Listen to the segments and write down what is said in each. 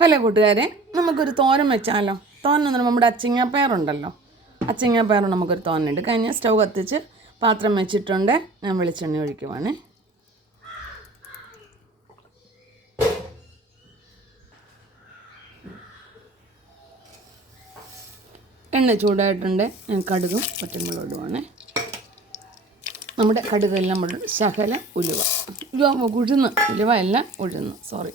Hello കൂട്ടുകാരെ, നമുക്കൊരു തോരൻ വെച്ചാലോ? തോരൻ എന്ന് നമ്മുടെ അച്ചിങ്ങാപ്പയറുണ്ടല്ലോ, അച്ചിങ്ങാപ്പയർ നമുക്കൊരു തോരൻ ഉണ്ട്. കഴിഞ്ഞ് സ്റ്റൗ കത്തിച്ച് പാത്രം വെച്ചിട്ടുണ്ട്. ഞാൻ വെളിച്ചെണ്ണ ഒഴിക്കുവാണ്. എണ്ണ ചൂടായിട്ടുണ്ട്. ഞാൻ കടുകും പച്ചമുളകും ഇടുവാണ്. നമ്മുടെ കടുകെല്ലാം ശകല ഉലുവ എല്ലാം സോറി.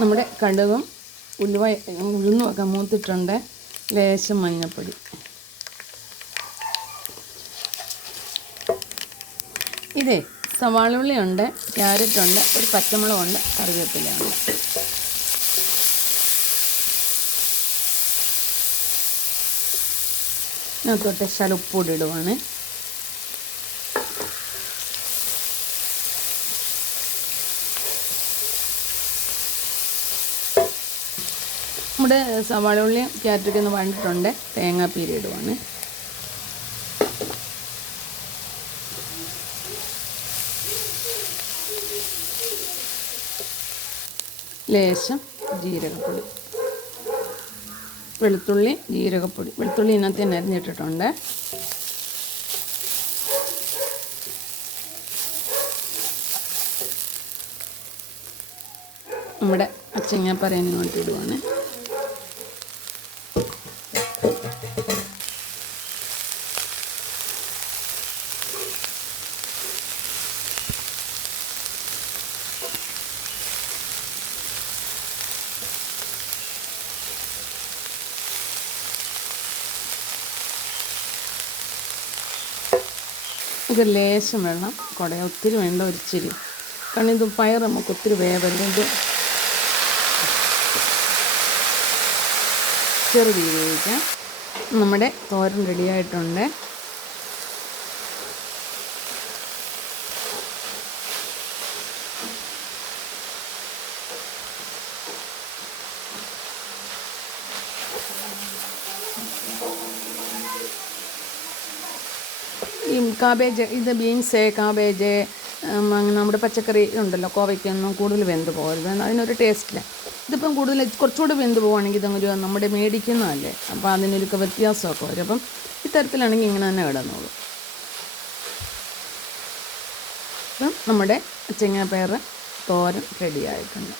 നമ്മുടെ കടുകും ഉഴുന്നുമൊക്കെ മൂത്തിട്ടുണ്ട്. ലേശം മഞ്ഞൾപ്പൊടി. ഇതേ സവാളുള്ളിയുണ്ട്, ക്യാരറ്റുണ്ട്, ഒരു പച്ചമുളകുണ്ട്, കറിവേപ്പിലയുണ്ട്. ഇതിനകത്തോട്ട് ശകലം ഉപ്പുകൂടി ഇടുവാണ്. നമ്മുടെ സവാള ഉള്ളിയും ക്യാരറ്റൊക്കെ ഒന്ന് വഴണ്ടിട്ടുണ്ട്. തേങ്ങാപ്പീര ഇടുവാണ്. ലേശം ജീരകപ്പൊടി, വെളുത്തുള്ളി, ജീരകപ്പൊടി. വെളുത്തുള്ളി ഇതിനകത്ത് തന്നെ അരിഞ്ഞിട്ടിട്ടുണ്ട്. നമ്മുടെ അച്ചിങ്ങാപ്പയർ ഇങ്ങോട്ട് ഇടുവാണ്. ഇത് ലേശം വെള്ളം കുടയാ, ഒത്തിരി വേണ്ട, ഒരിച്ചിരി. കാരണം ഇത് പയർ നമുക്ക് ഒത്തിരി വേവരുത്. ഇത് ചെറുതീ വേവിക്കാം. നമ്മുടെ തോരൻ റെഡിയായിട്ടുണ്ട്. ഈ കാബേജ്, ഇത് ബീൻസ്, കാബേജ്, നമ്മുടെ പച്ചക്കറി ഉണ്ടല്ലോ, കോവയ്ക്കൊന്നും കൂടുതൽ വെന്ത് പോകരുത്, അതിനൊരു ടേസ്റ്റില്ല. ഇതിപ്പം കുറച്ചുകൂടി വെന്ത് പോവുകയാണെങ്കിൽ ഇതൊരു നമ്മുടെ മേടിക്കുന്നതല്ലേ, അപ്പോൾ അതിനൊരു വ്യത്യാസമൊക്കെ വരും. അപ്പം ഇത്തരത്തിലാണെങ്കിൽ ഇങ്ങനെ തന്നെ കിടന്നോളൂ. അപ്പം നമ്മുടെ അച്ചിങ്ങാപ്പയർ തോരൻ റെഡിയായിട്ടുണ്ട്.